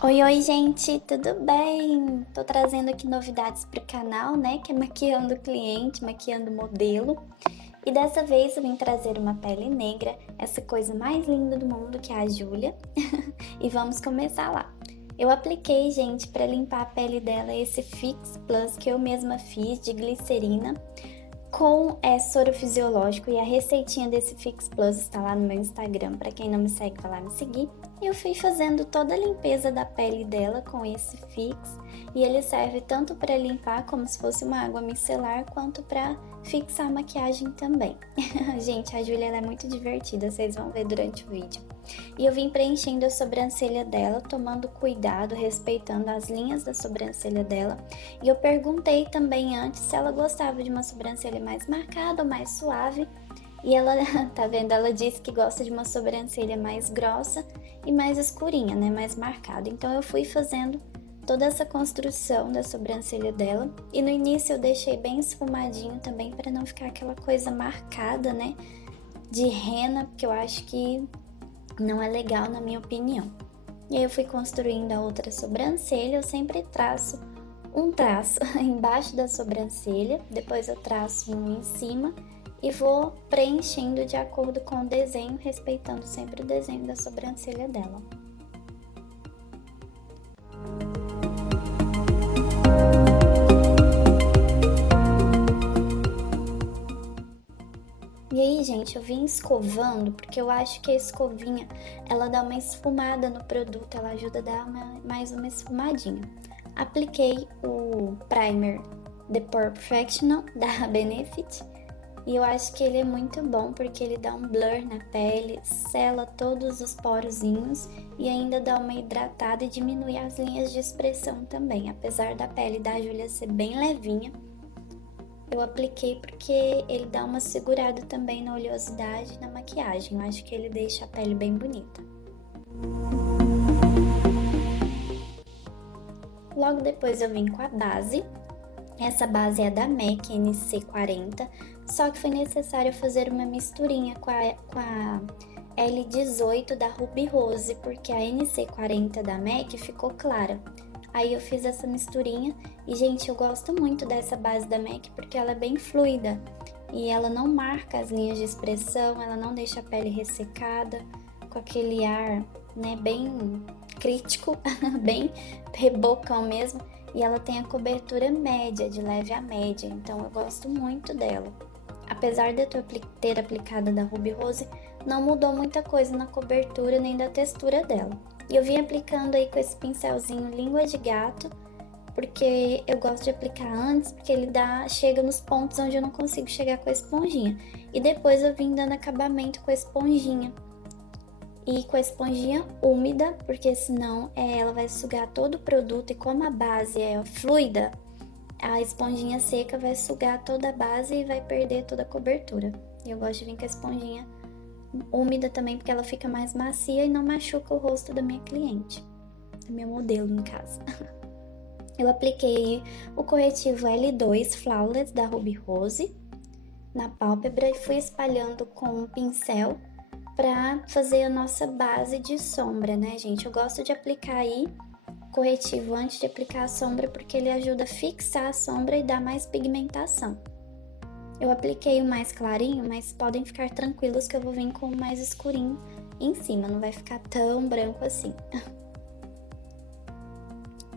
Oi, gente, tudo bem? Tô trazendo aqui novidades pro canal, né? Que é maquiando o cliente, maquiando o modelo. E dessa vez eu vim trazer uma pele negra, essa coisa mais linda do mundo que é a Júlia. E vamos começar lá. Eu apliquei, gente, para limpar a pele dela esse Fix Plus que eu mesma fiz de glicerina com soro fisiológico, e a receitinha desse Fix Plus está lá no meu Instagram, para quem não me segue, vai lá me seguir. Eu fui fazendo toda a limpeza da pele dela com esse Fix, e ele serve tanto para limpar como se fosse uma água micelar, quanto para fixar a maquiagem também. Gente, a Júlia ela é muito divertida, vocês vão ver durante o vídeo. E eu vim preenchendo a sobrancelha dela, tomando cuidado, respeitando as linhas da sobrancelha dela. E eu perguntei também antes se ela gostava de uma sobrancelha mais marcada ou mais suave. E ela, tá vendo? Ela disse que gosta de uma sobrancelha mais grossa e mais escurinha, né? Mais marcada. Então eu fui fazendo toda essa construção da sobrancelha dela. E no início eu deixei bem esfumadinho também, para não ficar aquela coisa marcada, né? De rena, porque eu acho que não é legal, na minha opinião. E aí eu fui construindo a outra sobrancelha. Eu sempre traço um traço embaixo da sobrancelha, depois eu traço um em cima e vou preenchendo de acordo com o desenho, respeitando sempre o desenho da sobrancelha dela. E aí, gente, eu vim escovando, porque eu acho que a escovinha, ela dá uma esfumada no produto, ela ajuda a dar mais uma esfumadinha. Apliquei o primer The Pore Professional da Benefit, e eu acho que ele é muito bom, porque ele dá um blur na pele, sela todos os porozinhos e ainda dá uma hidratada e diminui as linhas de expressão também. Apesar da pele da Júlia ser bem levinha, eu apliquei porque ele dá uma segurada também na oleosidade e na maquiagem. Eu acho que ele deixa a pele bem bonita. Logo depois eu vim com a base. Essa base é da MAC NC40, só que foi necessário fazer uma misturinha com a L18 da Ruby Rose, porque a NC40 da MAC ficou clara. Aí eu fiz essa misturinha e, gente, eu gosto muito dessa base da MAC porque ela é bem fluida e ela não marca as linhas de expressão, ela não deixa a pele ressecada, com aquele ar, né, bem crítico, bem rebocão mesmo. E ela tem a cobertura média, de leve a média, então eu gosto muito dela. Apesar de eu ter aplicado a da Ruby Rose, não mudou muita coisa na cobertura nem da textura dela. E eu vim aplicando aí com esse pincelzinho língua de gato, porque eu gosto de aplicar antes, porque ele chega nos pontos onde eu não consigo chegar com a esponjinha. E depois eu vim dando acabamento com a esponjinha. E com a esponjinha úmida, porque senão ela vai sugar todo o produto, e como a base é fluida, a esponjinha seca vai sugar toda a base e vai perder toda a cobertura. E eu gosto de vir com a esponjinha úmida também, porque ela fica mais macia e não machuca o rosto da minha cliente, da minha modelo no caso. Eu apliquei o corretivo L2 Flawless da Ruby Rose na pálpebra e fui espalhando com um pincel para fazer a nossa base de sombra, né, gente? Eu gosto de aplicar aí corretivo antes de aplicar a sombra, porque ele ajuda a fixar a sombra e dar mais pigmentação. Eu apliquei o mais clarinho, mas podem ficar tranquilos que eu vou vir com o mais escurinho em cima, não vai ficar tão branco assim.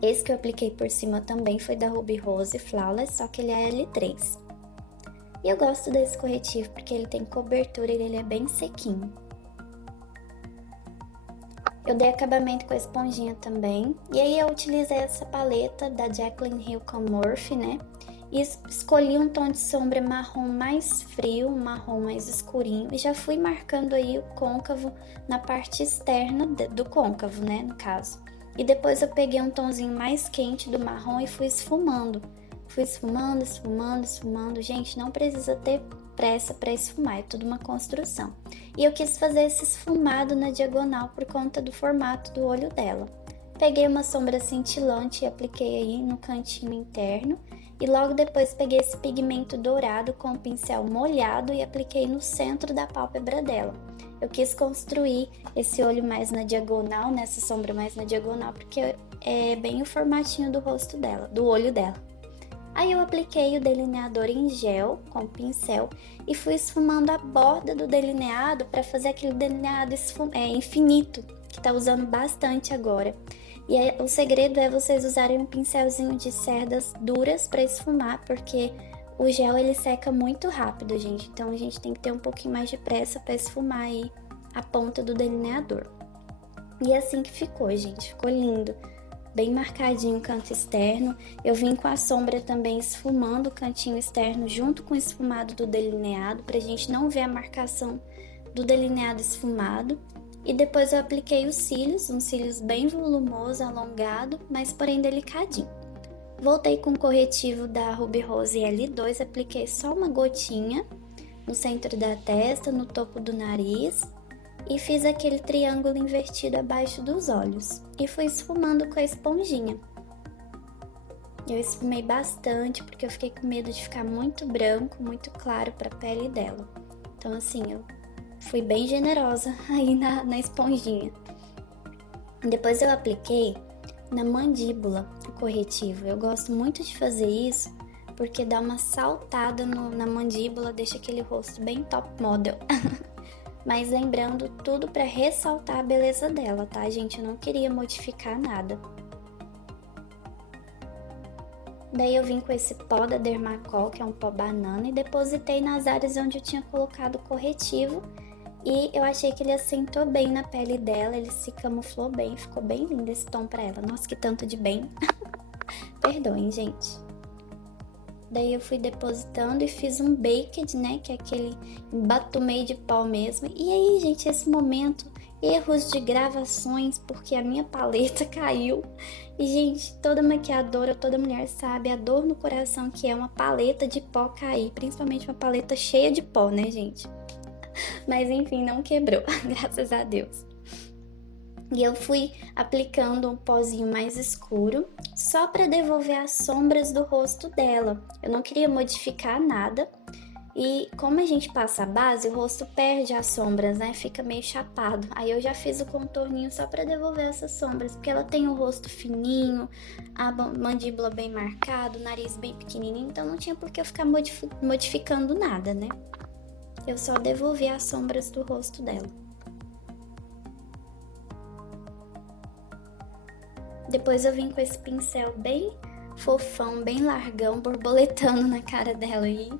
Esse que eu apliquei por cima também foi da Ruby Rose Flawless, só que ele é L3. E eu gosto desse corretivo porque ele tem cobertura e ele é bem sequinho. Eu dei acabamento com a esponjinha também. E aí eu utilizei essa paleta da Jaclyn Hill com Morphe, né? E escolhi um tom de sombra marrom mais frio, um marrom mais escurinho. E já fui marcando aí o côncavo na parte externa do côncavo, né? No caso. E depois eu peguei um tomzinho mais quente do marrom e fui esfumando. Fui esfumando, esfumando, esfumando. Gente, não precisa ter pressa para esfumar, é tudo uma construção. E eu quis fazer esse esfumado na diagonal por conta do formato do olho dela. Peguei uma sombra cintilante e apliquei aí no cantinho interno. E logo depois peguei esse pigmento dourado com o pincel molhado e apliquei no centro da pálpebra dela. eu quis construir esse olho mais na diagonal, nessa sombra mais na diagonal, porque é bem o formatinho do rosto dela, do olho dela. Aí eu apliquei o delineador em gel com pincel e fui esfumando a borda do delineado para fazer aquele delineado infinito, que tá usando bastante agora. E aí, o segredo é vocês usarem um pincelzinho de cerdas duras para esfumar, porque o gel ele seca muito rápido, gente. Então a gente tem que ter um pouquinho mais de pressa para esfumar aí a ponta do delineador. E é assim que ficou, gente. Ficou lindo. Bem marcadinho o canto externo. Eu vim com a sombra também esfumando o cantinho externo junto com o esfumado do delineado, pra gente não ver a marcação do delineado esfumado. E depois eu apliquei os cílios, uns cílios bem volumoso, alongado, mas porém delicadinho. Voltei com o corretivo da Ruby Rose L2, apliquei só uma gotinha no centro da testa, no topo do nariz, e fiz aquele triângulo invertido abaixo dos olhos e fui esfumando com a esponjinha. Eu esfumei bastante porque eu fiquei com medo de ficar muito branco, muito claro para a pele dela. Então assim, eu fui bem generosa aí na esponjinha. Depois eu apliquei na mandíbula o corretivo. Eu gosto muito de fazer isso porque dá uma saltada na mandíbula, deixa aquele rosto bem top model. Mas lembrando, tudo para ressaltar a beleza dela, tá, gente? Eu não queria modificar nada. Daí eu vim com esse pó da Dermacol, que é um pó banana, e depositei nas áreas onde eu tinha colocado o corretivo. E eu achei que ele assentou bem na pele dela, ele se camuflou bem, ficou bem lindo esse tom pra ela. Nossa, que tanto de bem. Perdoem, gente. Daí eu fui depositando e fiz um baked, né, que é aquele batumei de pó mesmo. E aí, gente, esse momento, erros de gravações, porque a minha paleta caiu. E, gente, toda maquiadora, toda mulher sabe a dor no coração que é uma paleta de pó cair, principalmente uma paleta cheia de pó, né, gente? Mas enfim, não quebrou, graças a Deus. E eu fui aplicando um pozinho mais escuro, só para devolver as sombras do rosto dela. Eu não queria modificar nada. E como a gente passa a base, o rosto perde as sombras, né? Fica meio chapado. Aí eu já fiz o contorninho só para devolver essas sombras, porque ela tem o rosto fininho, a mandíbula bem marcada, o nariz bem pequenininho, então não tinha por que eu ficar modificando nada, né? Eu só devolvi as sombras do rosto dela. Depois eu vim com esse pincel bem fofão, bem largão, borboletando na cara dela aí,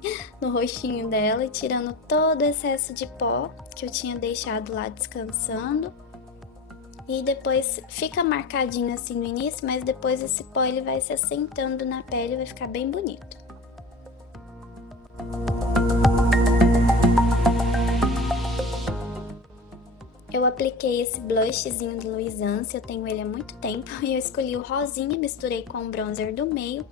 no rostinho dela, e tirando todo o excesso de pó que eu tinha deixado lá descansando. E depois fica marcadinho assim no início, mas depois esse pó ele vai se assentando na pele e vai ficar bem bonito. Eu apliquei esse blushzinho do Luisance, eu tenho ele há muito tempo, e eu escolhi o rosinha, misturei com o bronzer do meio,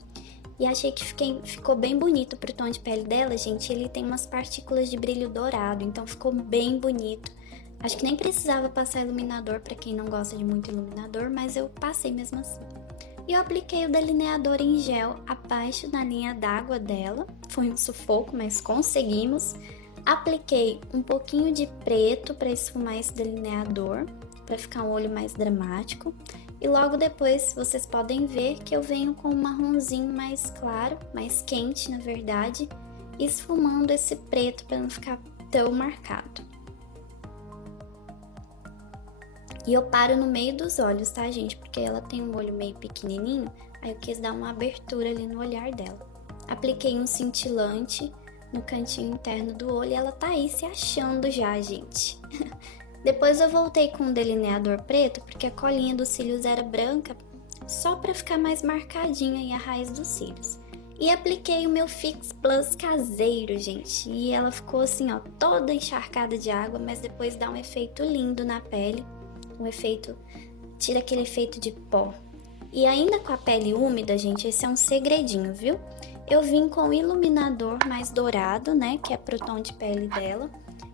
e achei que ficou bem bonito pro tom de pele dela, gente. Ele tem umas partículas de brilho dourado, então ficou bem bonito. Acho que nem precisava passar iluminador pra quem não gosta de muito iluminador, mas eu passei mesmo assim. E eu apliquei o delineador em gel abaixo na linha d'água dela, foi um sufoco, mas conseguimos. Apliquei um pouquinho de preto para esfumar esse delineador, para ficar um olho mais dramático. E logo depois vocês podem ver que eu venho com um marronzinho mais claro, mais quente na verdade, esfumando esse preto para não ficar tão marcado. E eu paro no meio dos olhos, tá, gente? Porque ela tem um olho meio pequenininho, aí eu quis dar uma abertura ali no olhar dela. Apliquei um cintilante no cantinho interno do olho e ela tá aí se achando já, gente. Depois eu voltei com um delineador preto, porque a colinha dos cílios era branca, só pra ficar mais marcadinha aí a raiz dos cílios. E apliquei o meu Fix Plus caseiro, gente. E ela ficou assim, ó, toda encharcada de água, mas depois dá um efeito lindo na pele. Um efeito, tira aquele efeito de pó. E ainda com a pele úmida, gente, esse é um segredinho, viu? Eu vim com o iluminador mais dourado, né, que é pro tom de pele dela,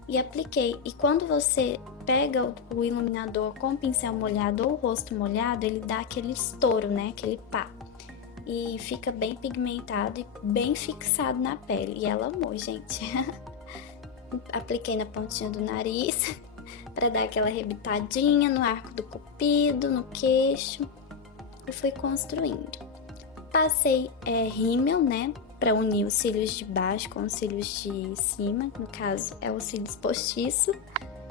e apliquei. E quando você pega o iluminador com o pincel molhado ou o rosto molhado, ele dá aquele estouro, né, aquele pá. E fica bem pigmentado e bem fixado na pele. E ela amou, gente. Apliquei na pontinha do nariz, para dar aquela arrebitadinha no arco do cupido, no queixo, e fui construindo. Passei rímel, né, para unir os cílios de baixo com os cílios de cima, no caso é os cílios postiço,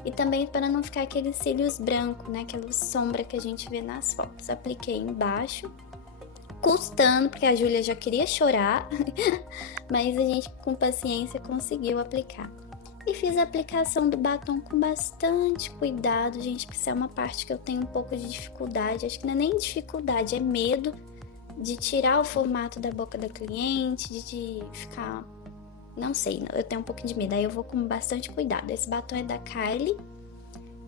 e também para não ficar aqueles cílios brancos, né, aquela sombra que a gente vê nas fotos. Apliquei embaixo, custando, porque a Júlia já queria chorar, mas a gente com paciência conseguiu aplicar. E fiz a aplicação do batom com bastante cuidado, gente, porque isso é uma parte que eu tenho um pouco de dificuldade. Acho que não é nem dificuldade, é medo de tirar o formato da boca da cliente, de ficar... Não sei, eu tenho um pouquinho de medo, aí eu vou com bastante cuidado. Esse batom é da Kylie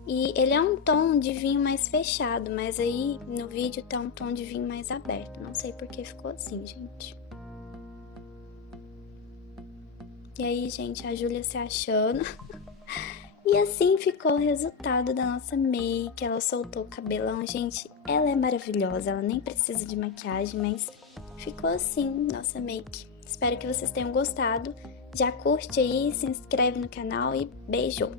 e ele é um tom de vinho mais fechado, mas aí no vídeo tá um tom de vinho mais aberto. Não sei por que ficou assim, gente. E aí, gente, a Júlia se achando. E assim ficou o resultado da nossa make. Ela soltou o cabelão. Gente, ela é maravilhosa. Ela nem precisa de maquiagem, mas ficou assim, nossa make. Espero que vocês tenham gostado. Já curte aí, se inscreve no canal e beijo!